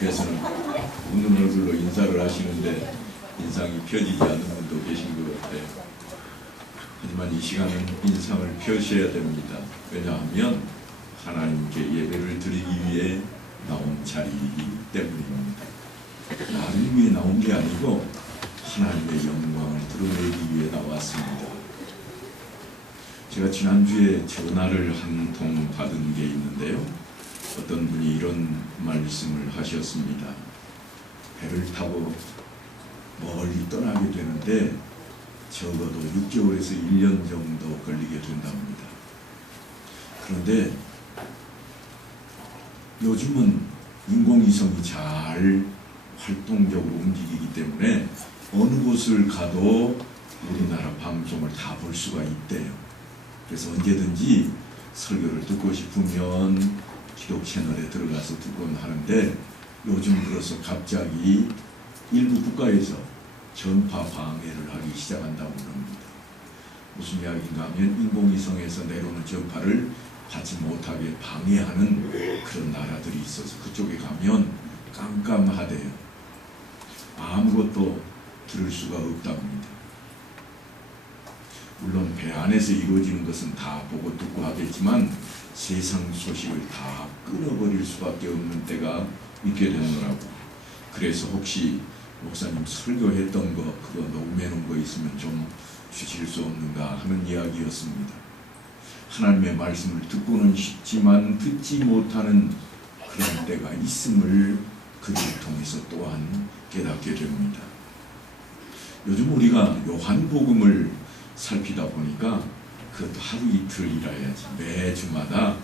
앞에서는 웃는 얼굴로 인사를 하시는데 인상이 펴지지 않는 분도 계신 것 같아요. 하지만 이 시간은 인상을 펴셔야 됩니다. 왜냐하면 하나님께 예배를 드리기 위해 나온 자리이기 때문입니다. 나를 위해 나온 게 아니고 하나님의 영광을 드러내기 위해 나왔습니다. 제가 지난주에 전화를 한 통 받은 게 있는데요. 어떤 분이 이런 말씀을 하셨습니다. 배를 타고 멀리 떠나게 되는데 적어도 6개월에서 1년 정도 걸리게 된답니다. 그런데 요즘은 인공위성이 잘 활동적으로 움직이기 때문에 어느 곳을 가도 우리나라 방송을 다 볼 수가 있대요. 그래서 언제든지 설교를 듣고 싶으면 기독 채널에 들어가서 듣곤 하는데 요즘 들어서 갑자기 일부 국가에서 전파 방해를 하기 시작한다고 합니다. 무슨 이야기인가 하면 인공위성에서 내려오는 전파를 받지 못하게 방해하는 그런 나라들이 있어서 그쪽에 가면 깜깜하대요. 아무것도 들을 수가 없답니다. 물론 배 안에서 이루어지는 것은 다 보고 듣고 하겠지만 세상 소식을 다 끊어버릴 수밖에 없는 때가 있게 되느라고. 그래서 혹시 목사님 설교했던 거 그거 녹음해 놓은 거 있으면 좀 주실 수 없는가 하는 이야기였습니다. 하나님의 말씀을 듣고는 싶지만 듣지 못하는 그런 때가 있음을 그들을 통해서 또한 깨닫게 됩니다. 요즘 우리가 요한복음을 살피다 보니까 그것도 하루 이틀이라야지 매주마다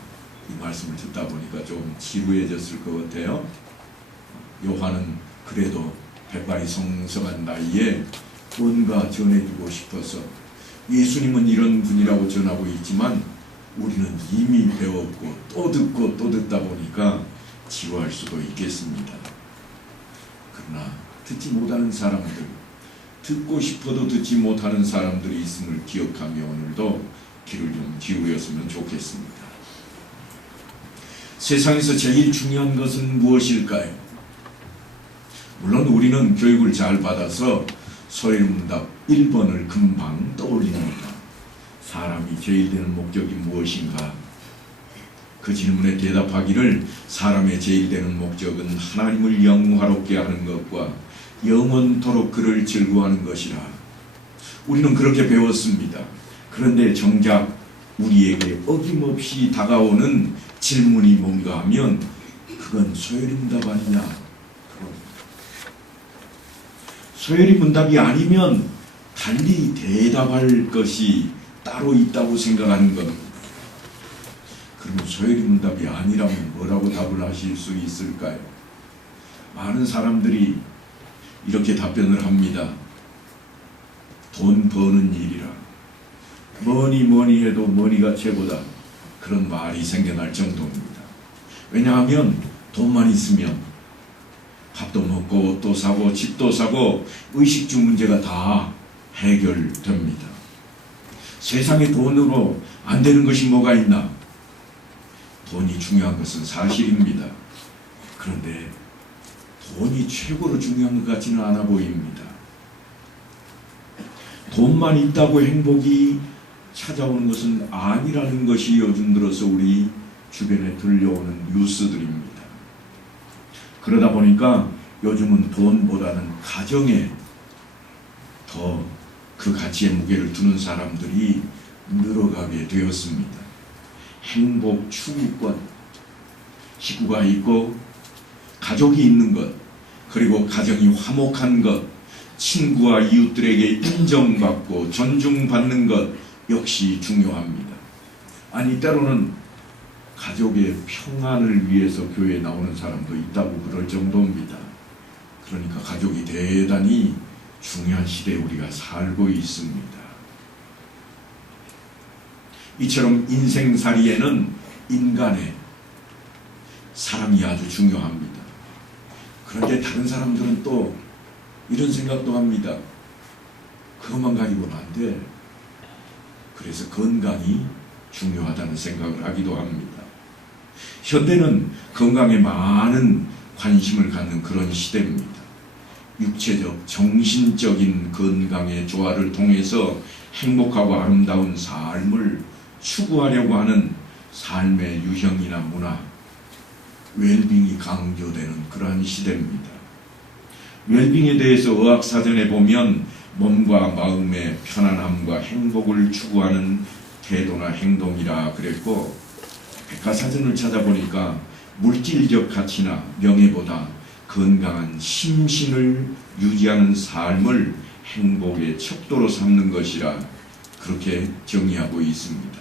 이 말씀을 듣다 보니까 좀 지루해졌을 것 같아요. 요한은 그래도 백발이 성성한 나이에 뭔가 전해주고 싶어서 예수님은 이런 분이라고 전하고 있지만 우리는 이미 배웠고 또 듣고 또 듣다 보니까 지루할 수도 있겠습니다. 그러나 듣지 못하는 사람들, 듣고 싶어도 듣지 못하는 사람들이 있음을 기억하며 오늘도 귀를 좀 기울였으면 좋겠습니다. 세상에서 제일 중요한 것은 무엇일까요? 물론 우리는 교육을 잘 받아서 소일문답 1번을 금방 떠올립니다. 사람이 제일 되는 목적이 무엇인가? 그 질문에 대답하기를 사람의 제일 되는 목적은 하나님을 영화롭게 하는 것과 영원토록 그를 즐거워하는 것이라. 우리는 그렇게 배웠습니다. 그런데 정작 우리에게 어김없이 다가오는 질문이 뭔가 하면 그건 소요리문답 아니냐? 소요리문답이 아니면 달리 대답할 것이 따로 있다고 생각하는 겁니다. 그럼 소요리문답이 아니라면 뭐라고 답을 하실 수 있을까요? 많은 사람들이 이렇게 답변을 합니다. 돈 버는 일이라. 뭐니 해도 머니가 최고다. 그런 말이 생겨날 정도입니다. 왜냐하면 돈만 있으면 밥도 먹고 옷도 사고 집도 사고 의식주 문제가 다 해결됩니다. 세상에 돈으로 안 되는 것이 뭐가 있나? 돈이 중요한 것은 사실입니다. 그런데 돈이 최고로 중요한 것 같지는 않아 보입니다. 돈만 있다고 행복이 찾아오는 것은 아니라는 것이 요즘 들어서 우리 주변에 들려오는 뉴스들입니다. 그러다 보니까 요즘은 돈보다는 가정에 더 그 가치의 무게를 두는 사람들이 늘어가게 되었습니다. 행복 추구권, 식구가 있고 가족이 있는 것, 그리고 가정이 화목한 것, 친구와 이웃들에게 인정받고 존중받는 것 역시 중요합니다. 아니 때로는 가족의 평안을 위해서 교회에 나오는 사람도 있다고 그럴 정도입니다. 그러니까 가족이 대단히 중요한 시대에 우리가 살고 있습니다. 이처럼 인생살이에는 인간의 사람이 아주 중요합니다. 그런데 다른 사람들은 또 이런 생각도 합니다. 그것만 가지고는 안 돼. 그래서 건강이 중요하다는 생각을 하기도 합니다. 현대는 건강에 많은 관심을 갖는 그런 시대입니다. 육체적, 정신적인 건강의 조화를 통해서 행복하고 아름다운 삶을 추구하려고 하는 삶의 유형이나 문화, 웰빙이 강조되는 그러한 시대입니다. 웰빙에 대해서 의학사전에 보면 몸과 마음의 편안함과 행복을 추구하는 태도나 행동이라 그랬고, 백과사전을 찾아보니까 물질적 가치나 명예보다 건강한 심신을 유지하는 삶을 행복의 척도로 삼는 것이라 그렇게 정의하고 있습니다.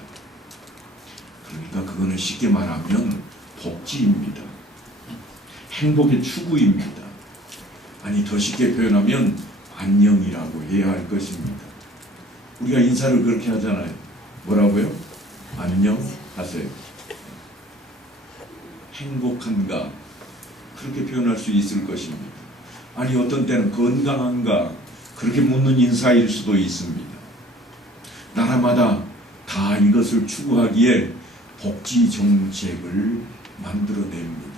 그러니까 그거는 쉽게 말하면 복지입니다. 행복의 추구입니다. 아니, 더 쉽게 표현하면 안녕이라고 해야 할 것입니다. 우리가 인사를 그렇게 하잖아요. 뭐라고요? 안녕하세요. 행복한가? 그렇게 표현할 수 있을 것입니다. 아니, 어떤 때는 건강한가? 그렇게 묻는 인사일 수도 있습니다. 나라마다 다 이것을 추구하기에 복지 정책을 만들어냅니다.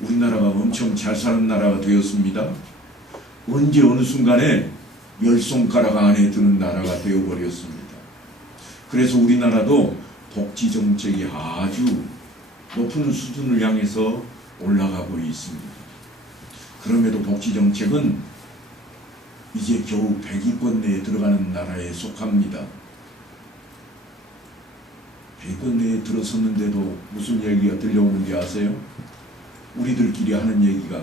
우리나라가 엄청 잘 사는 나라가 되었습니다. 언제 어느 순간에 10손가락 안에 드는 나라가 되어버렸습니다. 그래서 우리나라도 복지 정책이 아주 높은 수준을 향해서 올라가고 있습니다. 그럼에도 복지 정책은 이제 겨우 100위권 내에 들어가는 나라에 속합니다. 100위권 내에 들어섰는데도 무슨 얘기가 들려오는지 아세요? 우리들끼리 하는 얘기가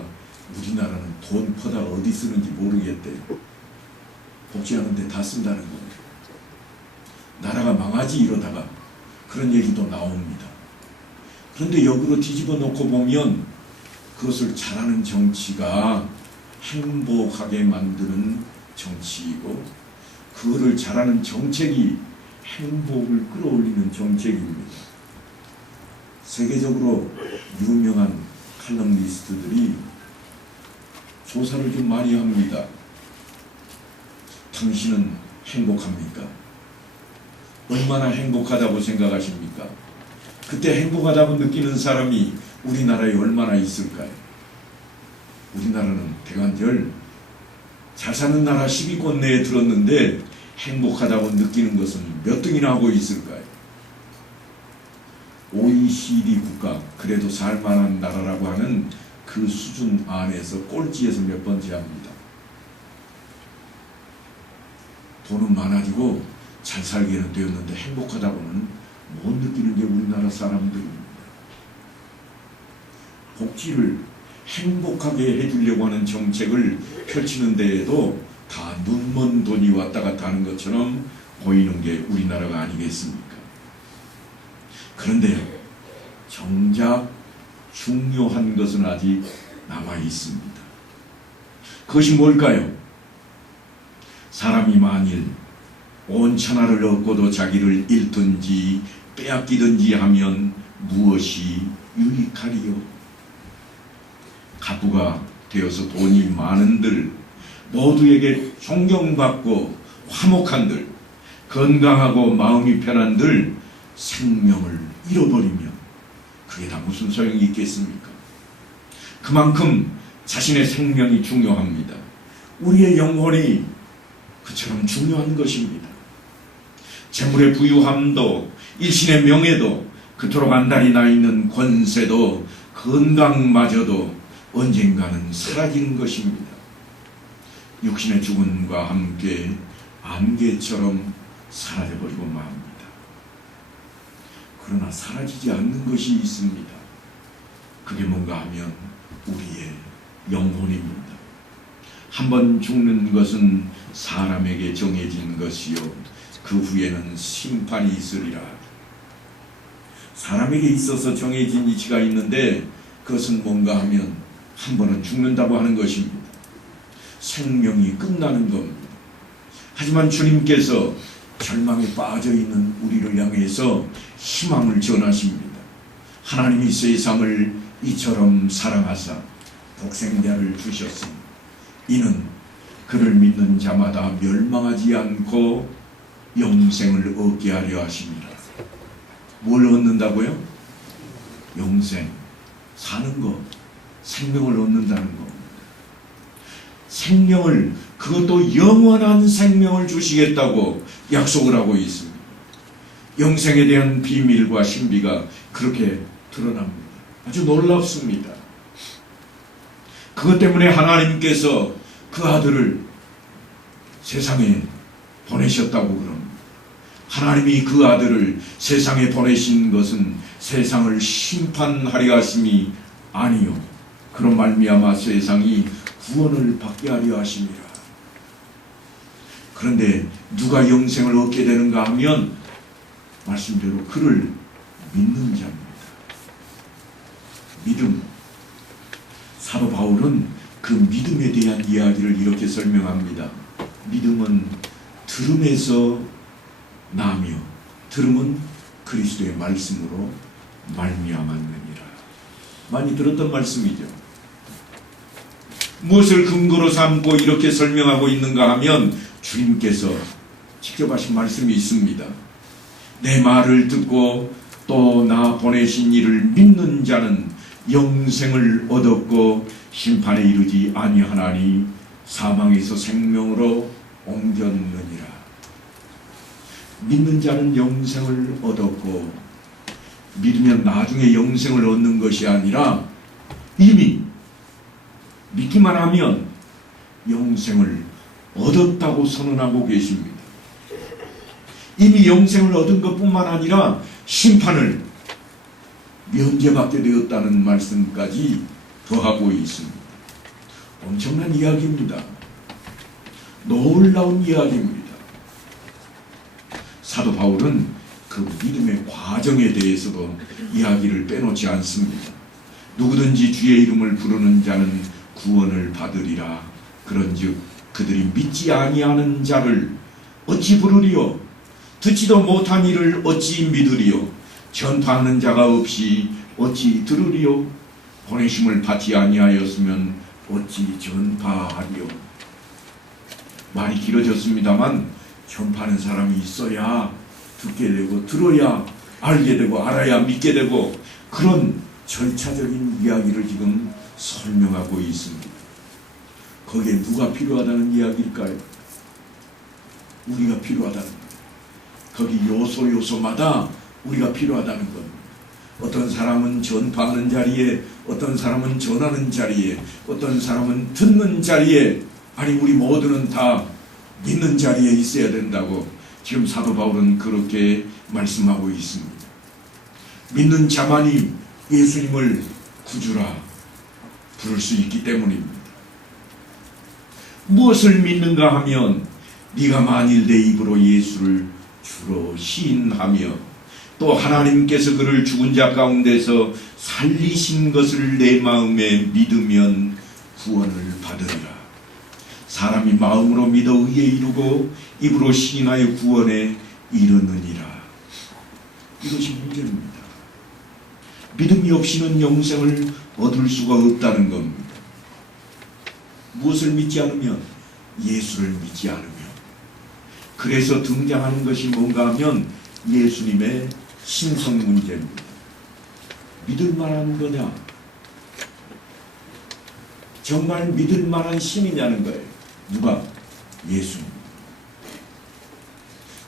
우리나라는 돈 퍼다 어디 쓰는지 모르겠대요. 복지하는데 다 쓴다는 거예요. 나라가 망하지 이러다가 그런 얘기도 나옵니다. 그런데 역으로 뒤집어 놓고 보면 그것을 잘하는 정치가 행복하게 만드는 정치이고, 그거를 잘하는 정책이 행복을 끌어올리는 정책입니다. 세계적으로 유명한 칼럼니스트들이 조사를 좀 많이 합니다. 당신은 행복합니까? 얼마나 행복하다고 생각하십니까? 그때 행복하다고 느끼는 사람이 우리나라에 얼마나 있을까요? 우리나라는 대관절 잘 사는 나라 10위권 내에 들었는데 행복하다고 느끼는 것은 몇 등이나 하고 있을까요? OECD 국가, 그래도 살만한 나라라고 하는 그 수준 안에서 꼴찌에서 몇 번째 합니다. 돈은 많아지고 잘 살기는 되었는데 행복하다고는 못 느끼는 게 우리나라 사람들입니다. 복지를 행복하게 해주려고 하는 정책을 펼치는 데에도 다 눈먼 돈이 왔다 갔다 하는 것처럼 보이는 게 우리나라가 아니겠습니까? 그런데 정작 중요한 것은 아직 남아 있습니다. 그것이 뭘까요? 사람이 만일 온 천하를 얻고도 자기를 잃든지 빼앗기든지 하면 무엇이 유익하리요? 가부가 되어서 돈이 많은들, 모두에게 존경받고 화목한들, 건강하고 마음이 편한들 생명을 잃어버리면 그게 다 무슨 소용이 있겠습니까? 그만큼 자신의 생명이 중요합니다. 우리의 영혼이 그처럼 중요한 것입니다. 재물의 부유함도, 일신의 명예도, 그토록 안달이 나 있는 권세도, 건강마저도 언젠가는 사라지는 것입니다. 육신의 죽음과 함께 안개처럼 사라져버리고 맙니다. 그러나 사라지지 않는 것이 있습니다. 그게 뭔가 하면 우리의 영혼입니다. 한번 죽는 것은 사람에게 정해진 것이요 그 후에는 심판이 있으리라. 사람에게 있어서 정해진 이치가 있는데 그것은 뭔가 하면 한 번은 죽는다고 하는 것입니다. 생명이 끝나는 겁니다. 하지만 주님께서 절망에 빠져있는 우리를 향해서 희망을 전하십니다. 하나님이 세상을 이처럼 사랑하사 독생자를 주셨으니 이는 그를 믿는 자마다 멸망하지 않고 영생을 얻게 하려 하십니다. 뭘 얻는다고요? 영생, 사는 것. 생명을 얻는다는 겁니다. 생명을, 그것도 영원한 생명을 주시겠다고 약속을 하고 있습니다. 영생에 대한 비밀과 신비가 그렇게 드러납니다. 아주 놀랍습니다. 그것 때문에 하나님께서 그 아들을 세상에 보내셨다고 그럽니다. 하나님이 그 아들을 세상에 보내신 것은 세상을 심판하려 하심이 아니요 그런 말미암아 세상이 구원을 받게 하려 하심이라. 그런데 누가 영생을 얻게 되는가 하면 말씀대로 그를 믿는 자입니다. 믿음. 사도 바울은 그 믿음에 대한 이야기를 이렇게 설명합니다. 믿음은 들음에서 나며 들음은 그리스도의 말씀으로 말미암았느니라. 많이 들었던 말씀이죠. 무엇을 근거로 삼고 이렇게 설명하고 있는가 하면 주님께서 직접 하신 말씀이 있습니다. 내 말을 듣고 또 나 보내신 이를 믿는 자는 영생을 얻었고 심판에 이르지 아니하나니 사망에서 생명으로 옮겼느니라. 믿는 자는 영생을 얻었고, 믿으면 나중에 영생을 얻는 것이 아니라 이미 믿기만 하면 영생을 얻었다고 선언하고 계십니다. 이미 영생을 얻은 것뿐만 아니라 심판을 면제받게 되었다는 말씀까지 더하고 있습니다. 엄청난 이야기입니다. 놀라운 이야기입니다. 사도 바울은 그 믿음의 과정에 대해서도 이야기를 빼놓지 않습니다. 누구든지 주의 이름을 부르는 자는 구원을 받으리라. 그런즉 그들이 믿지 아니하는 자를 어찌 부르리요? 듣지도 못한 이를 어찌 믿으리요? 전파하는 자가 없이 어찌 들으리요? 보내심을 받지 아니하였으면 어찌 전파하리요? 말이 길어졌습니다만 전파하는 사람이 있어야 듣게 되고 들어야 알게 되고 알아야 믿게 되고 그런 절차적인 이야기를 지금 설명하고 있습니다. 거기에 누가 필요하다는 이야기일까요? 우리가 필요하다는 거예요. 거기 요소마다 우리가 필요하다는 겁니다. 어떤 사람은 전파하는 자리에, 어떤 사람은 전하는 자리에, 어떤 사람은 듣는 자리에, 아니 우리 모두는 다 믿는 자리에 있어야 된다고 지금 사도 바울은 그렇게 말씀하고 있습니다. 믿는 자만이 예수님을 구주라 부를 수 있기 때문입니다. 무엇을 믿는가 하면 네가 만일 내 입으로 예수를 주로 시인하며 또 하나님께서 그를 죽은 자 가운데서 살리신 것을 내 마음에 믿으면 구원을 받으리라. 사람이 마음으로 믿어 의에 이르고 입으로 시인하여 구원에 이르느니라. 이것이 문제입니다. 믿음이 없이는 영생을 얻을 수가 없다는 겁니다. 무엇을 믿지 않으면? 예수를 믿지 않으면. 그래서 등장하는 것이 뭔가 하면 예수님의 신성 문제입니다. 믿을 만한 거냐? 정말 믿을 만한 신이냐는 거예요. 누가? 예수님.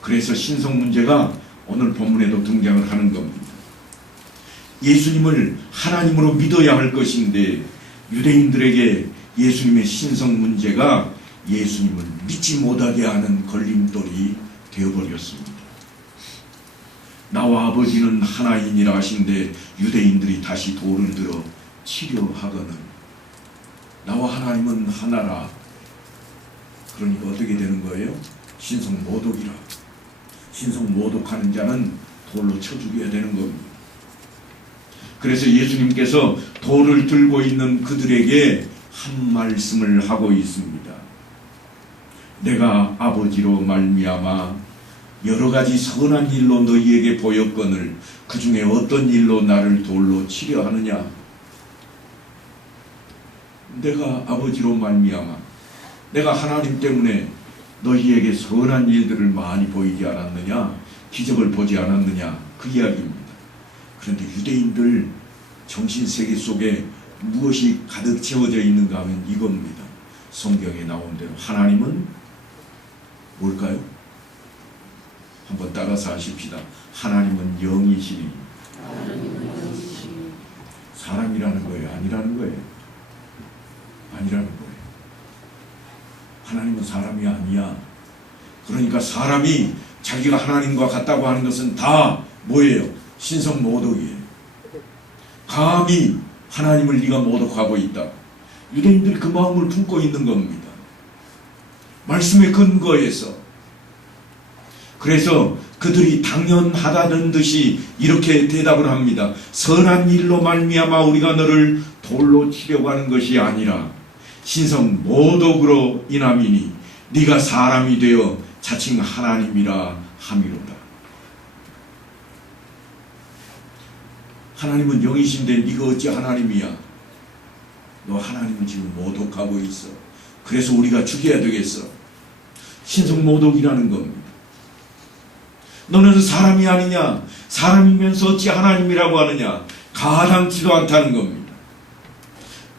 그래서 신성 문제가 오늘 본문에도 등장을 하는 겁니다. 예수님을 하나님으로 믿어야 할 것인데 유대인들에게 예수님의 신성 문제가 예수님을 믿지 못하게 하는 걸림돌이 되어버렸습니다. 나와 아버지는 하나이니라 하신데 유대인들이 다시 돌을 들어 치려 하거늘 나와 하나님은 하나라. 그러니까 어떻게 되는 거예요? 신성 모독이라. 신성 모독하는 자는 돌로 쳐 죽여야 되는 겁니다. 그래서 예수님께서 돌을 들고 있는 그들에게 한 말씀을 하고 있습니다. 내가 아버지로 말미암아 여러 가지 선한 일로 너희에게 보였거늘 그 중에 어떤 일로 나를 돌로 치려 하느냐? 내가 아버지로 말미암아 내가 하나님 때문에 너희에게 선한 일들을 많이 보이지 않았느냐? 기적을 보지 않았느냐? 그 이야기입니다. 그런데 유대인들 정신세계 속에 무엇이 가득 채워져 있는가 하면 이겁니다. 성경에 나온 대로 하나님은 뭘까요? 한번 따라서 하십시다. 하나님은 영이시니. 사람이라는 거예요? 아니라는 거예요? 아니라는 거예요. 하나님은 사람이 아니야. 그러니까 사람이 자기가 하나님과 같다고 하는 것은 다 뭐예요? 신성모독이에요. 감히 하나님을 네가 모독하고 있다. 유대인들이 그 마음을 품고 있는 겁니다. 말씀의 근거에서. 그래서 그들이 당연하다는 듯이 이렇게 대답을 합니다. 선한 일로 말미암아 우리가 너를 돌로 치려고 하는 것이 아니라 신성 모독으로 인함이니 네가 사람이 되어 자칭 하나님이라 함이로다. 하나님은 영이신데 네가 어찌 하나님이야? 너 하나님을 지금 모독하고 있어. 그래서 우리가 죽여야 되겠어. 신성 모독이라는 겁니다. 너는 사람이 아니냐? 사람이면서 어찌 하나님이라고 하느냐? 가당치도 않다는 겁니다.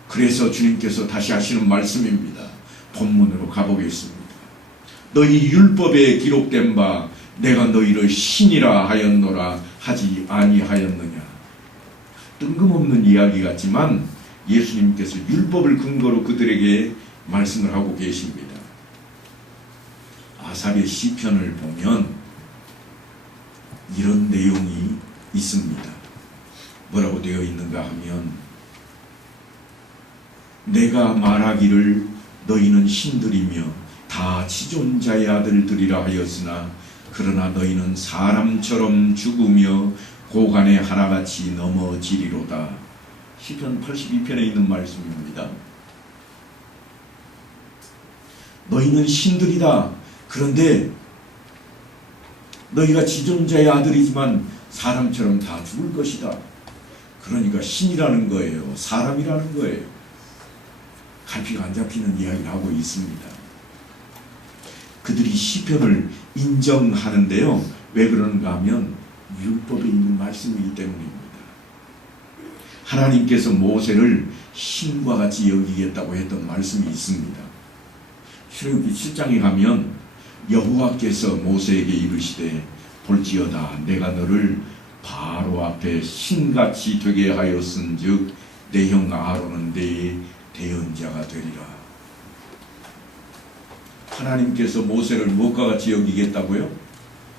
그래서 주님께서 다시 하시는 말씀입니다. 본문으로 가보겠습니다. 너희 율법에 기록된 바 내가 너희를 신이라 하였노라 하지 아니하였느냐? 뜬금없는 이야기 같지만 예수님께서 율법을 근거로 그들에게 말씀을 하고 계십니다. 아삽의 시편을 보면 이런 내용이 있습니다. 뭐라고 되어 있는가 하면 내가 말하기를 너희는 신들이며 다 지존자의 아들들이라 하였으나 그러나 너희는 사람처럼 죽으며 고간에 하나같이 넘어지리로다. 시편 82편에 있는 말씀입니다. 너희는 신들이다. 그런데 너희가 지존자의 아들이지만 사람처럼 다 죽을 것이다. 그러니까 신이라는 거예요. 사람이라는 거예요. 갈피가 안 잡히는 이야기를 하고 있습니다. 그들이 시편을 인정하는데요. 왜 그런가 하면 율법에 있는 말씀이기 때문입니다. 하나님께서 모세를 신과 같이 여기겠다고 했던 말씀이 있습니다. 출애굽기 7장에 가면 여호와께서 모세에게 이르시되 볼지어다 내가 너를 바로 앞에 신같이 되게 하였은즉 내 형 아론은 내 대언자가 되리라. 하나님께서 모세를 무엇과 같이 여기겠다고요?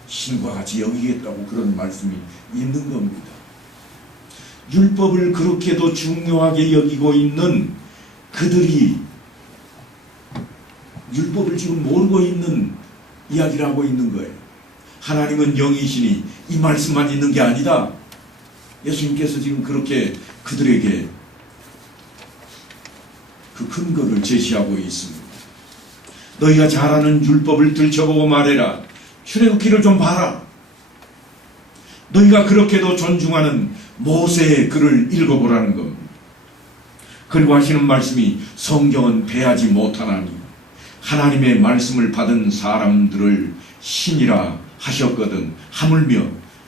신과 같이 여기겠다고 그런 말씀이 있는 겁니다. 율법을 그렇게도 중요하게 여기고 있는 그들이 율법을 지금 모르고 있는 이야기를 하고 있는 거예요. 하나님은 영이시니 이 말씀만 있는 게 아니다. 예수님께서 지금 그렇게 그들에게 그 근거를 제시하고 있습니다. 너희가 잘 아는 율법을 들춰보고 말해라. 출애굽기를 좀 봐라. 너희가 그렇게도 존중하는 모세의 글을 읽어보라는 겁니다. 그리고 하시는 말씀이 성경은 배하지 못하나니 하나님의 말씀을 받은 사람들을 신이라 하셨거든. 하물며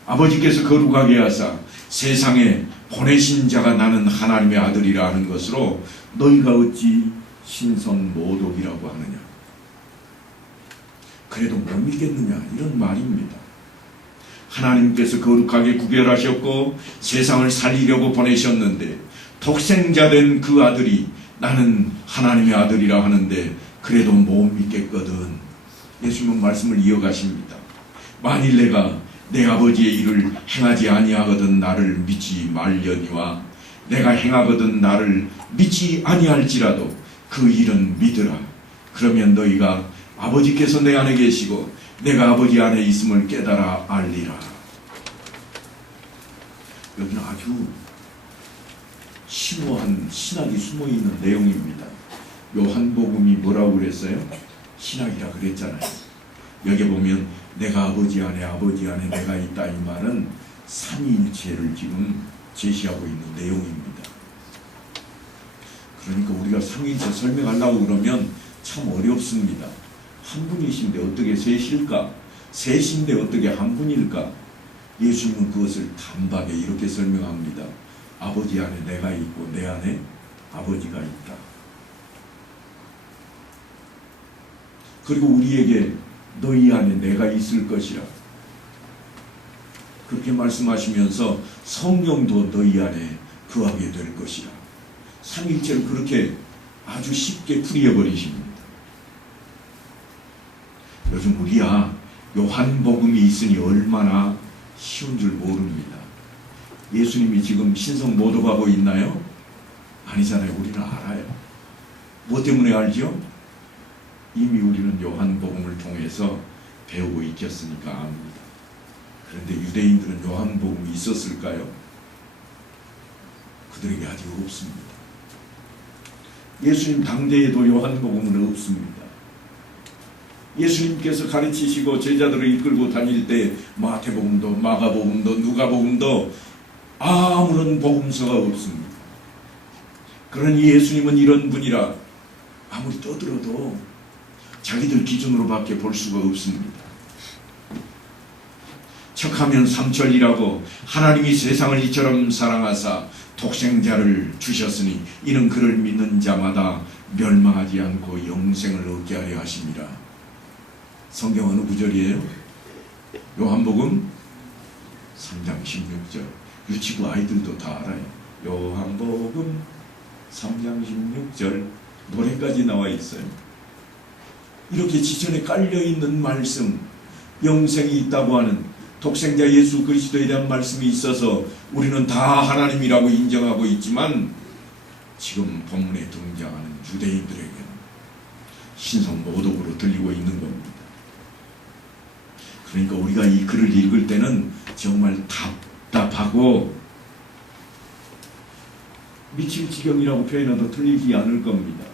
아버지께서 거룩하게 하사 세상에 보내신 자가 나는 하나님의 아들이라 하는 것으로 너희가 어찌 신성 모독이라고 하느냐? 그래도 못 믿겠느냐? 이런 말입니다. 하나님께서 거룩하게 구별하셨고 세상을 살리려고 보내셨는데 독생자된 그 아들이 나는 하나님의 아들이라 하는데 그래도 못 믿겠거든. 예수님은 말씀을 이어가십니다. 만일 내가 내 아버지의 일을 행하지 아니하거든 나를 믿지 말려니와 내가 행하거든 나를 믿지 아니할지라도 그 일은 믿으라. 그러면 너희가 아버지께서 내 안에 계시고 내가 아버지 안에 있음을 깨달아 알리라. 여기는 아주 심오한 신학이 숨어있는 내용입니다. 요한복음이 뭐라고 그랬어요? 신학이라 그랬잖아요. 여기 보면 내가 아버지 안에 내가 있다 이 말은 삼위일체를 지금 제시하고 있는 내용입니다. 그러니까 우리가 삼위일체 설명하려고 그러면 참 어렵습니다. 한 분이신데 어떻게 셋일까? 셋인데 어떻게 한 분일까? 예수님은 그것을 단박에 이렇게 설명합니다. 아버지 안에 내가 있고 내 안에 아버지가 있다. 그리고 우리에게 너희 안에 내가 있을 것이라 그렇게 말씀하시면서 성령도 너희 안에 거하게 될 것이라 삼일체를 그렇게 아주 쉽게 풀이해버리십니다. 요즘 우리야 요한복음이 있으니 얼마나 쉬운 줄 모릅니다. 예수님이 지금 신성 모독하고 있나요? 아니잖아요. 우리는 알아요. 뭐 때문에 알죠? 이미 우리는 요한복음을 통해서 배우고 익혔으니까 압니다. 그런데 유대인들은 요한복음이 있었을까요? 그들에게 아직 없습니다. 예수님 당대에도 요한복음은 없습니다. 예수님께서 가르치시고 제자들을 이끌고 다닐 때 마태복음도 마가복음도 누가복음도 아무런 복음서가 없습니다. 그러니 예수님은 이런 분이라 아무리 떠들어도 자기들 기준으로밖에 볼 수가 없습니다. 척하면 삼천리라고 하나님이 세상을 이처럼 사랑하사 독생자를 주셨으니 이는 그를 믿는 자마다 멸망하지 않고 영생을 얻게 하려 하심이라. 성경 어느 구절이에요? 요한복음 3장 16절. 유치부 아이들도 다 알아요. 요한복음 3장 16절 노래까지 나와 있어요. 이렇게 지천에 깔려있는 말씀, 영생이 있다고 하는 독생자 예수 그리스도에 대한 말씀이 있어서 우리는 다 하나님이라고 인정하고 있지만 지금 본문에 등장하는 유대인들에게는 신성 모독으로 들리고 있는 겁니다. 그러니까 우리가 이 글을 읽을 때는 정말 답답하고 미칠 지경이라고 표현해도 틀리지 않을 겁니다.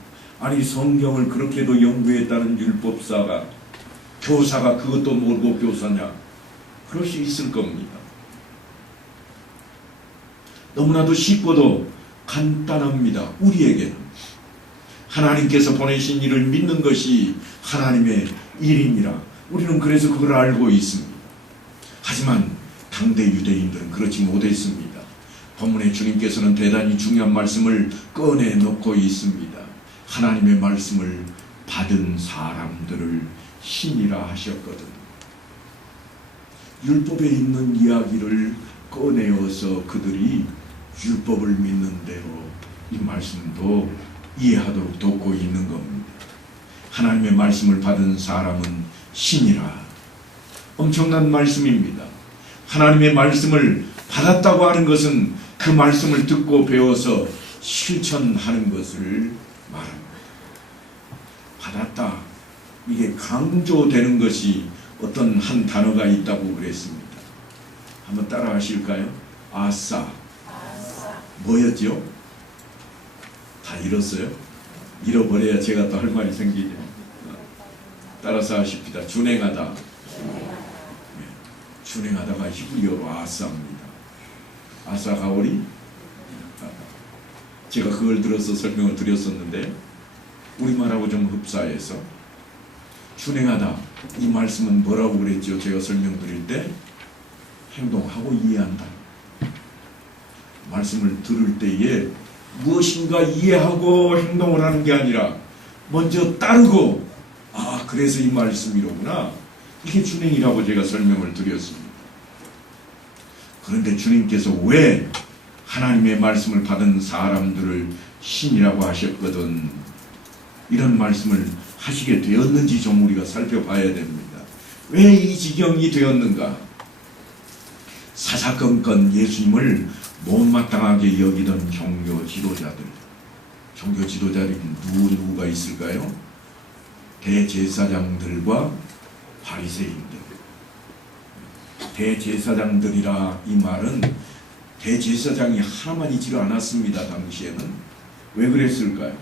아니 성경을 그렇게도 연구했다는 율법사가 교사가 그것도 모르고 교사냐? 그럴 수 있을 겁니다. 너무나도 쉽고도 간단합니다. 우리에게는 하나님께서 보내신 일을 믿는 것이 하나님의 일입니다. 우리는 그래서 그걸 알고 있습니다. 하지만 당대 유대인들은 그렇지 못했습니다. 본문에 주님께서는 대단히 중요한 말씀을 꺼내놓고 있습니다. 하나님의 말씀을 받은 사람들을 신이라 하셨거든. 율법에 있는 이야기를 꺼내어서 그들이 율법을 믿는 대로 이 말씀도 이해하도록 돕고 있는 겁니다. 하나님의 말씀을 받은 사람은 신이라. 엄청난 말씀입니다. 하나님의 말씀을 받았다고 하는 것은 그 말씀을 듣고 배워서 실천하는 것을 말합니다. 받았다. 이게 강조되는 것이 어떤 한 단어가 있다고 그랬습니다. 한번 따라 하실까요? 아싸. 뭐였죠? 다 잃었어요? 잃어버려야 제가 또 할 말이 생기죠. 따라서 하십시다. 준행하다. 준행하다가 히브리어로 아싸입니다. 아싸 가오리? 제가 그걸 들어서 설명을 드렸었는데 우리말하고 좀 흡사해서 준행하다. 이 말씀은 뭐라고 그랬죠? 제가 설명드릴 때 행동하고 이해한다. 말씀을 들을 때에 무엇인가 이해하고 행동을 하는 게 아니라 먼저 따르고 그래서 이 말씀이로구나. 이게 준행이라고 제가 설명을 드렸습니다. 그런데 주님께서 왜 하나님의 말씀을 받은 사람들을 신이라고 하셨거든 이런 말씀을 하시게 되었는지 좀 우리가 살펴봐야 됩니다. 왜 이 지경이 되었는가? 사사건건 예수님을 못마땅하게 여기던 종교 지도자들, 종교 지도자들이 누구가 있을까요? 대제사장들과 바리새인들. 대제사장들이라 이 말은 대제사장이 하나만 있지를 않았습니다. 당시에는. 왜 그랬을까요?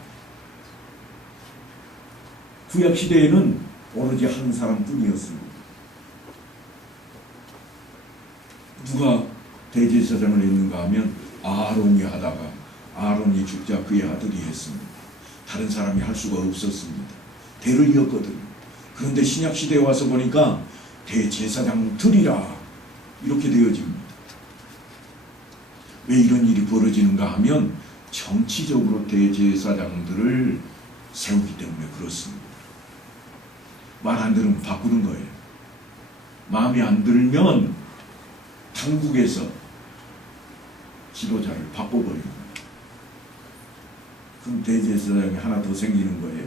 구약시대에는 오로지 한 사람뿐이었습니다. 누가 대제사장을 했는가 하면 아론이 하다가 아론이 죽자 그의 아들이 했습니다. 다른 사람이 할 수가 없었습니다. 대를 이었거든요. 그런데 신약시대에 와서 보니까 대제사장들이라 이렇게 되어집니다. 왜 이런 일이 벌어지는가 하면 정치적으로 대제사장들을 세우기 때문에 그렇습니다. 말 안 들으면 바꾸는 거예요. 마음에 안 들면 당국에서 지도자를 바꿔버리는 거예요. 그럼 대제사장이 하나 더 생기는 거예요.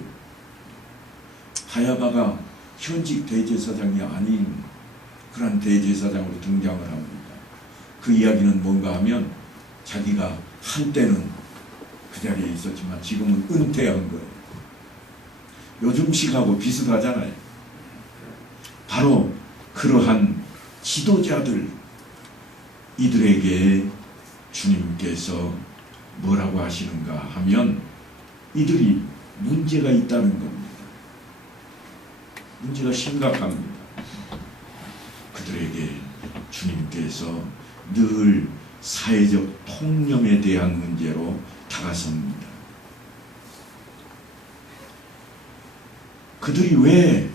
바야바가 현직 대제사장이 아닌 그런 대제사장으로 등장을 합니다. 그 이야기는 뭔가 하면 자기가 한때는 그 자리에 있었지만 지금은 은퇴한 거예요. 요즘식하고 비슷하잖아요. 바로 그러한 지도자들, 이들에게 주님께서 뭐라고 하시는가 하면 이들이 문제가 있다는 겁니다. 문제가 심각합니다. 그들에게 주님께서 늘 사회적 통념에 대한 문제로 다가섭니다. 그들이 왜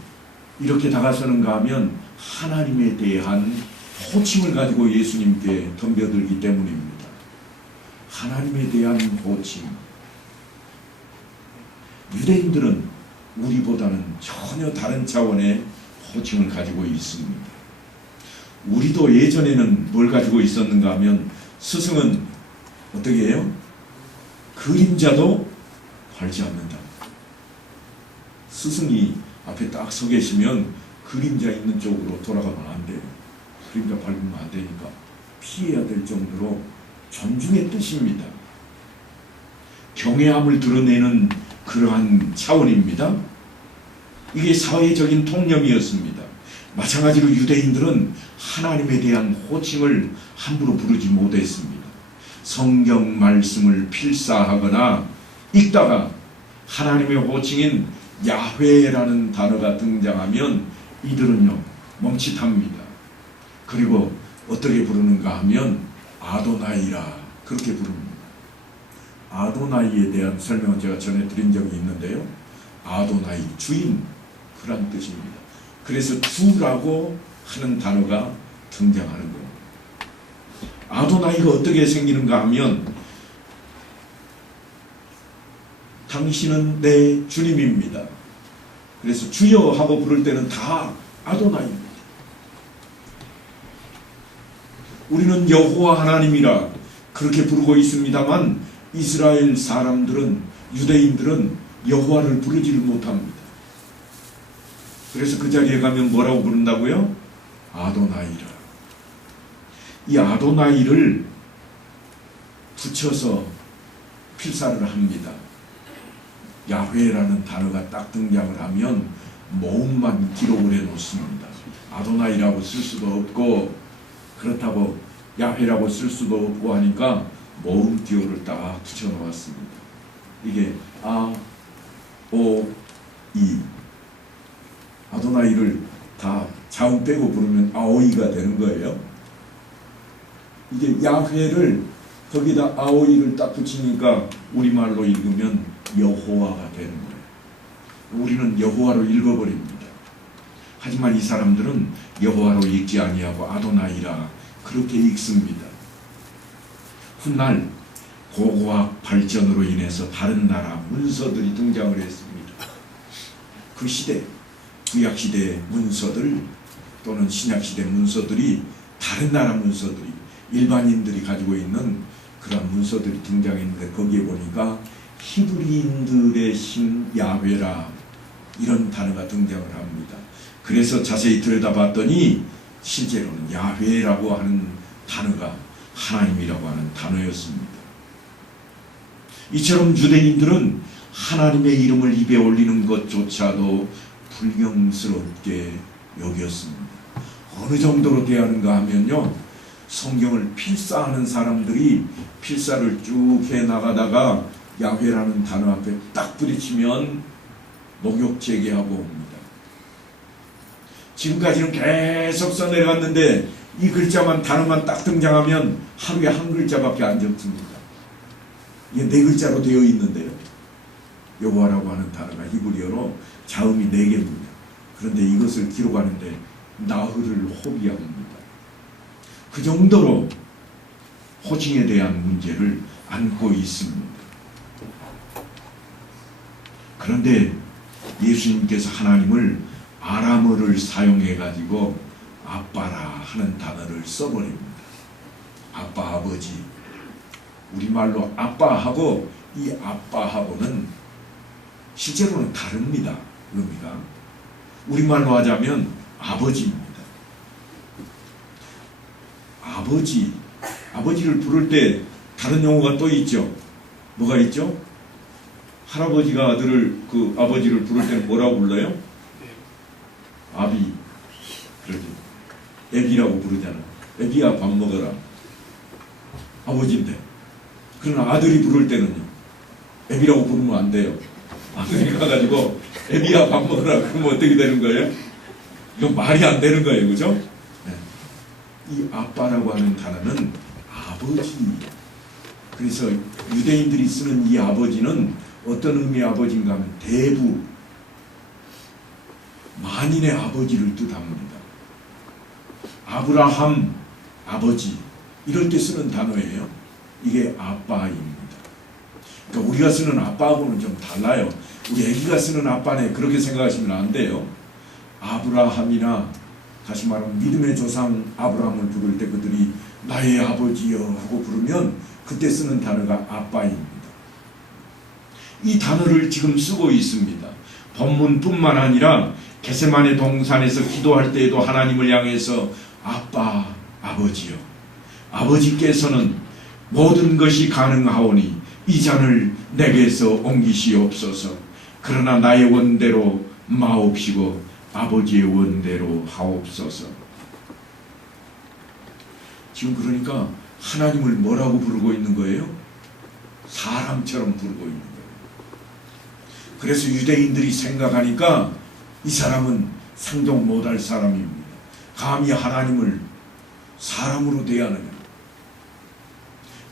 이렇게 다가서는가 하면 하나님에 대한 호칭을 가지고 예수님께 덤벼들기 때문입니다. 하나님에 대한 호칭. 유대인들은 우리보다는 전혀 다른 차원의 호칭을 가지고 있습니다. 우리도 예전에는 뭘 가지고 있었는가 하면 스승은 어떻게 해요? 그림자도 밟지 않는다. 스승이 앞에 딱 서 계시면 그림자 있는 쪽으로 돌아가면 안 돼요. 그림자 밟으면 안 되니까 피해야 될 정도로 존중의 뜻입니다. 경외함을 드러내는 그러한 차원입니다. 이게 사회적인 통념이었습니다. 마찬가지로 유대인들은 하나님에 대한 호칭을 함부로 부르지 못했습니다. 성경 말씀을 필사하거나 읽다가 하나님의 호칭인 야훼라는 단어가 등장하면 이들은요 멈칫합니다. 그리고 어떻게 부르는가 하면 아도나이라 그렇게 부릅니다. 아도나이에 대한 설명은 제가 전에 드린 적이 있는데요. 아도나이 주인 그런 뜻입니다. 그래서 주라고 하는 단어가 등장하는 겁니다. 아도나이가 어떻게 생기는가 하면 당신은 내 주님입니다. 그래서 주여 하고 부를 때는 다 아도나이입니다. 우리는 여호와 하나님이라 그렇게 부르고 있습니다만 이스라엘 사람들은 유대인들은 여호와를 부르지를 못합니다. 그래서 그 자리에 가면 뭐라고 부른다고요? 아도나이라. 이 아도나이를 붙여서 필사를 합니다. 야훼라는 단어가 딱 등장을 하면 모음만 기록을 해 놓습니다. 아도나이라고 쓸 수도 없고 그렇다고 야훼라고 쓸 수도 없고 하니까 모음 기호를 딱 붙여 놓았습니다. 이게 아, 오, 이 아도나이를 다 자음 빼고 부르면 아오이가 되는 거예요. 이게 야훼를 거기다 아오이를 딱 붙이니까 우리말로 읽으면 여호와가 되는 거예요. 우리는 여호와로 읽어버립니다. 하지만 이 사람들은 여호와로 읽지 아니하고 아도나이라 그렇게 읽습니다. 훗날 고고학 발전으로 인해서 다른 나라 문서들이 등장을 했습니다. 그 시대 구약시대 문서들 또는 신약시대 문서들이 다른 나라 문서들이 일반인들이 가지고 있는 그런 문서들이 등장했는데 거기에 보니까 히브리인들의 신 야훼라 이런 단어가 등장을 합니다. 그래서 자세히 들여다봤더니 실제로는 야훼라고 하는 단어가 하나님이라고 하는 단어였습니다. 이처럼 유대인들은 하나님의 이름을 입에 올리는 것조차도 불경스럽게 여겼습니다. 어느 정도로 대하는가 하면요, 성경을 필사하는 사람들이 필사를 쭉 해나가다가 야훼라는 단어 앞에 딱 부딪히면 목욕 재개하고 옵니다. 지금까지는 계속 써내려갔는데 이 글자만 단어만 딱 등장하면 하루에 한 글자밖에 안 적습니다. 이게 4글자로 되어 있는데요. 여호와라고 하는 단어가 히브리어로 자음이 4개입니다. 그런데 이것을 기록하는데 나흘을 호비합니다. 그 정도로 호칭에 대한 문제를 안고 있습니다. 그런데 예수님께서 하나님을 아람어를 사용해 가지고 아빠라 하는 단어를 써버립니다. 아빠, 아버지. 우리말로 아빠하고 이 아빠하고는 실제로는 다릅니다. 의미가. 우리말로 하자면 아버지입니다. 아버지. 아버지를 부를 때 다른 용어가 또 있죠. 뭐가 있죠? 할아버지가 아들을 아버지를 부를 때는 뭐라고 불러요? 아비. 그러지. 애비라고 부르잖아. 애비야 밥 먹어라. 아버지인데. 그러나 아들이 부를 때는요. 애비라고 부르면 안 돼요. 아들이 가가지고 애비야 밥 먹어라. 그러면 어떻게 되는 거예요? 이건 말이 안 되는 거예요. 그죠? 네. 이 아빠라고 하는 단어는 아버지. 그래서 유대인들이 쓰는 이 아버지는 어떤 의미의 아버지인가 하면 대부, 만인의 아버지를 뜻합니다. 아브라함 아버지 이럴 때 쓰는 단어예요. 이게 아빠입니다. 그러니까 우리가 쓰는 아빠하고는 좀 달라요. 우리 애기가 쓰는 아빠네 그렇게 생각하시면 안 돼요. 아브라함이나 다시 말하면 믿음의 조상 아브라함을 부를 때 그들이 나의 아버지여 하고 부르면 그때 쓰는 단어가 아빠입니다. 이 단어를 지금 쓰고 있습니다. 본문뿐만 아니라 겟세마네 동산에서 기도할 때에도 하나님을 향해서 아빠, 아버지여, 아버지께서는 모든 것이 가능하오니 이 잔을 내게서 옮기시옵소서. 그러나 나의 원대로 마옵시고 아버지의 원대로 하옵소서. 지금 그러니까 하나님을 뭐라고 부르고 있는 거예요? 사람처럼 부르고 있는 거예요. 그래서 유대인들이 생각하니까 이 사람은 상종 못할 사람입니다. 감히 하나님을 사람으로 대하느냐.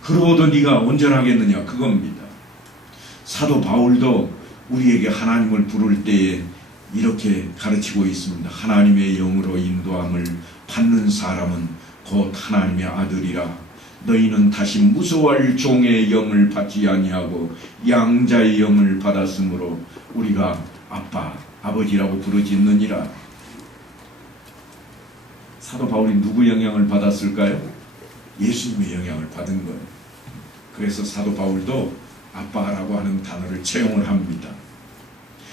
그러고도 네가 온전하겠느냐 그겁니다. 사도 바울도 우리에게 하나님을 부를 때에 이렇게 가르치고 있습니다. 하나님의 영으로 인도함을 받는 사람은 곧 하나님의 아들이라. 너희는 다시 무서워할 종의 영을 받지 아니하고 양자의 영을 받았으므로 우리가 아빠, 아버지라고 부르짖느니라. 사도 바울이 누구 영향을 받았을까요? 예수님의 영향을 받은 거예요. 그래서 사도 바울도 아빠라고 하는 단어를 채용을 합니다.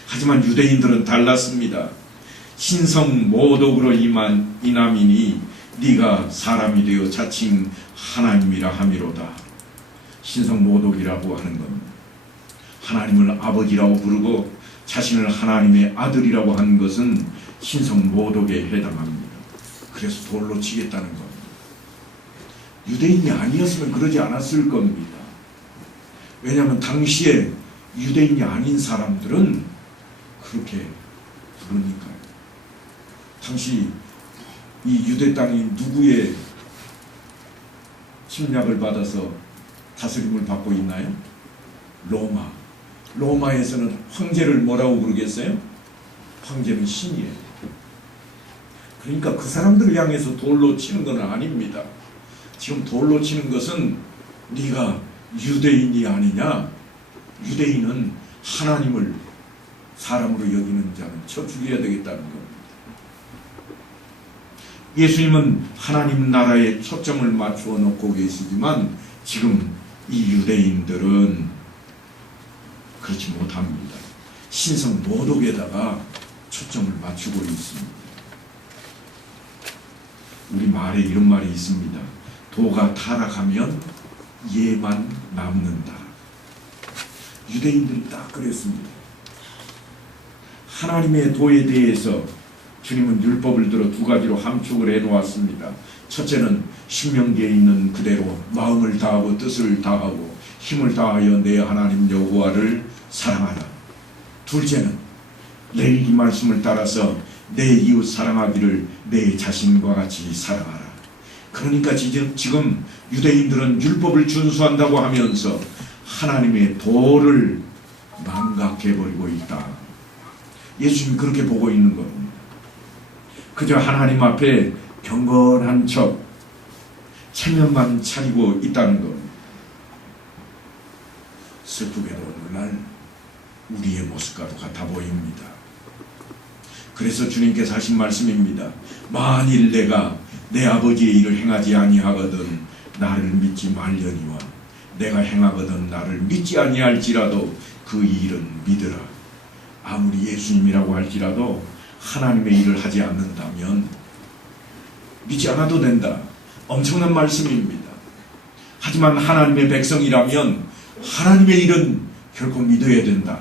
하지만 유대인들은 달랐습니다. 신성 모독으로 인함이니 네가 사람이 되어 자칭 하나님이라 함이로다. 신성 모독이라고 하는 겁니다. 하나님을 아버지라고 부르고 자신을 하나님의 아들이라고 하는 것은 신성 모독에 해당합니다. 그래서 돌로 치겠다는 겁니다. 유대인이 아니었으면 그러지 않았을 겁니다. 왜냐하면 당시에 유대인이 아닌 사람들은 그렇게 부르니까요. 당시 이 유대 땅이 누구의 침략을 받아서 다스림을 받고 있나요? 로마. 로마에서는 황제를 뭐라고 부르겠어요? 황제는 신이에요. 그러니까 그 사람들을 향해서 돌로 치는 건 아닙니다. 지금 돌로 치는 것은 네가 유대인이 아니냐? 유대인은 하나님을 사람으로 여기는 자는 쳐 죽여야 되겠다는 겁니다. 예수님은 하나님 나라에 초점을 맞추어 놓고 계시지만 지금 이 유대인들은 그렇지 못합니다. 신성 모독에다가 초점을 맞추고 있습니다. 우리 말에 이런 말이 있습니다. 도가 타락하면 예만 남는다. 유대인들이 딱 그랬습니다. 하나님의 도에 대해서 주님은 율법을 들어 두 가지로 함축을 해놓았습니다. 첫째는 신명기에 있는 그대로 마음을 다하고 뜻을 다하고 힘을 다하여 내 하나님 여호와를 사랑하라. 둘째는 레위기 말씀을 따라서 내 이웃 사랑하기를 내 자신과 같이 사랑하라. 그러니까 지금 유대인들은 율법을 준수한다고 하면서 하나님의 도를 망각해버리고 있다. 예수님이 그렇게 보고 있는 겁니다. 그저 하나님 앞에 경건한 척 체면만 차리고 있다는 겁니다. 슬프게도 오늘날 우리의 모습과도 같아 보입니다. 그래서 주님께서 하신 말씀입니다. 만일 내가 내 아버지의 일을 행하지 아니하거든 나를 믿지 말려니와 내가 행하거든 나를 믿지 아니할지라도 그 일은 믿으라. 아무리 예수님이라고 할지라도 하나님의 일을 하지 않는다면 믿지 않아도 된다. 엄청난 말씀입니다. 하지만 하나님의 백성이라면 하나님의 일은 결코 믿어야 된다.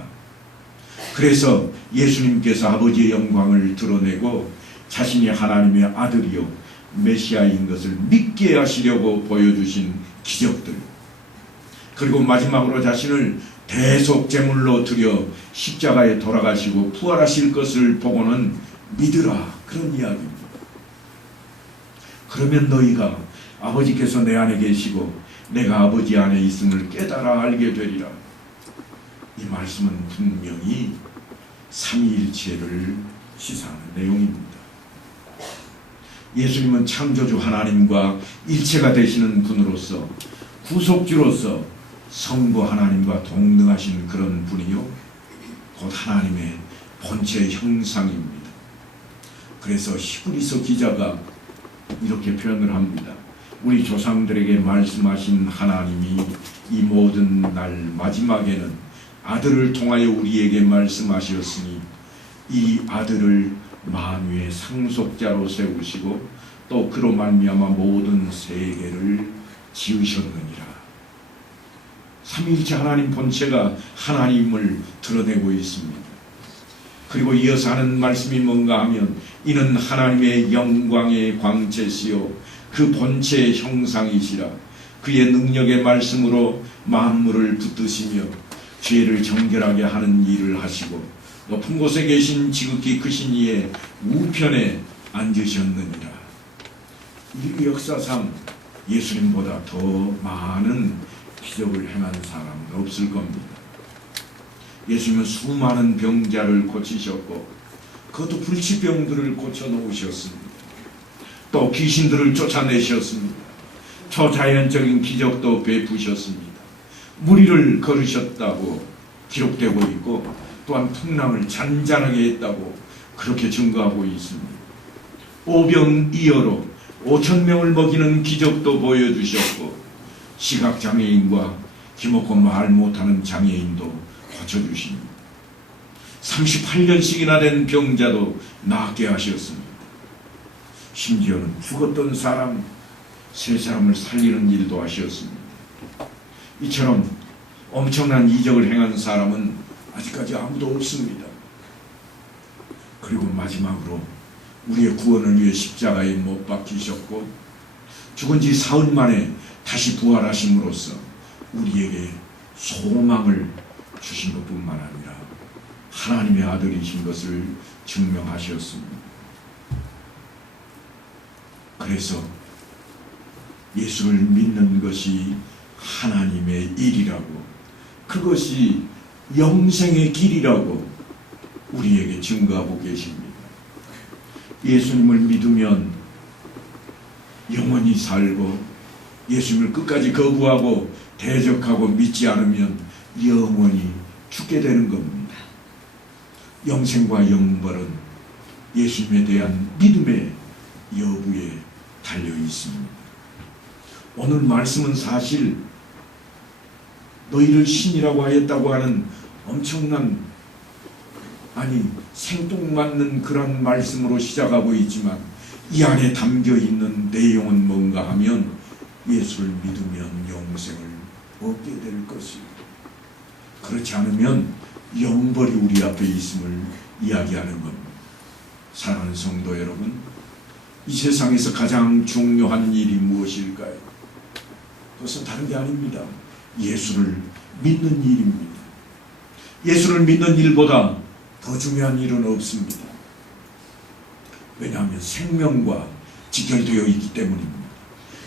그래서 예수님께서 아버지의 영광을 드러내고 자신이 하나님의 아들이요 메시아인 것을 믿게 하시려고 보여주신 기적들, 그리고 마지막으로 자신을 대속제물로 드려 십자가에 돌아가시고 부활하실 것을 보고는 믿으라, 그런 이야기입니다. 그러면 너희가 아버지께서 내 안에 계시고 내가 아버지 안에 있음을 깨달아 알게 되리라. 이 말씀은 분명히 삼위일체를 시사하는 내용입니다. 예수님은 창조주 하나님과 일체가 되시는 분으로서 구속주로서 성부 하나님과 동등하신 그런 분이요 곧 하나님의 본체 형상입니다. 그래서 히브리서 기자가 이렇게 표현을 합니다. 우리 조상들에게 말씀하신 하나님이 이 모든 날 마지막에는 아들을 통하여 우리에게 말씀하셨으니 이 아들을 만유의 상속자로 세우시고 또 그로 말미암아 모든 세계를 지으셨느니라. 삼위일체 하나님 본체가 하나님을 드러내고 있습니다. 그리고 이어서 하는 말씀이 뭔가 하면 이는 하나님의 영광의 광채시요 그 본체의 형상이시라. 그의 능력의 말씀으로 만물을 붙드시며 죄를 정결하게 하는 일을 하시고 높은 곳에 계신 지극히 크신 이의 우편에 앉으셨느니라. 이 역사상 예수님보다 더 많은 기적을 행한 사람은 없을 겁니다. 예수님은 수많은 병자를 고치셨고 그것도 불치병들을 고쳐놓으셨습니다. 또 귀신들을 쫓아내셨습니다. 초자연적인 기적도 베푸셨습니다. 무리를 걸으셨다고 기록되고 있고 또한 풍랑을 잔잔하게 했다고 그렇게 증거하고 있습니다. 오병이어로 5,000명을 먹이는 기적도 보여주셨고 시각장애인과 기먹고 말 못하는 장애인도 고쳐주십니다. 38년씩이나 된 병자도 낫게 하셨습니다. 심지어는 죽었던 사람 세 사람을 살리는 일도 하셨습니다. 이처럼 엄청난 이적을 행한 사람은 아직까지 아무도 없습니다. 그리고 마지막으로 우리의 구원을 위해 십자가에 못 박히셨고 죽은 지 사흘 만에 다시 부활하심으로써 우리에게 소망을 주신 것뿐만 아니라 하나님의 아들이신 것을 증명하셨습니다. 그래서 예수를 믿는 것이 하나님의 일이라고, 그것이 영생의 길이라고 우리에게 증거하고 계십니다. 예수님을 믿으면 영원히 살고 예수님을 끝까지 거부하고 대적하고 믿지 않으면 영원히 죽게 되는 겁니다. 영생과 영벌은 예수님에 대한 믿음의 여부에 달려 있습니다. 오늘 말씀은 사실 너희를 신이라고 하였다고 하는 엄청난, 생뚱맞는 그런 말씀으로 시작하고 있지만 이 안에 담겨있는 내용은 뭔가 하면 예수를 믿으면 영생을 얻게 될 것입니다. 그렇지 않으면 영벌이 우리 앞에 있음을 이야기하는 겁니다. 사랑하는 성도 여러분, 이 세상에서 가장 중요한 일이 무엇일까요? 그것은 다른 게 아닙니다. 예수를 믿는 일입니다. 예수를 믿는 일보다 더 중요한 일은 없습니다. 왜냐하면 생명과 직결되어 있기 때문입니다.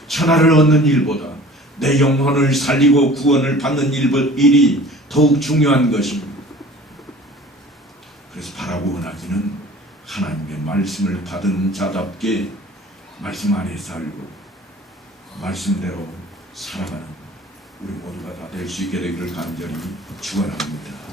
천하를 얻는 일보다 내 영혼을 살리고 구원을 받는 일이 더욱 중요한 것입니다. 그래서 바라고 원하기는 하나님의 말씀을 받은 자답게 말씀 안에 살고 말씀대로 살아가는 우리 모두가 다 될 수 있게 되기를 간절히 축원합니다.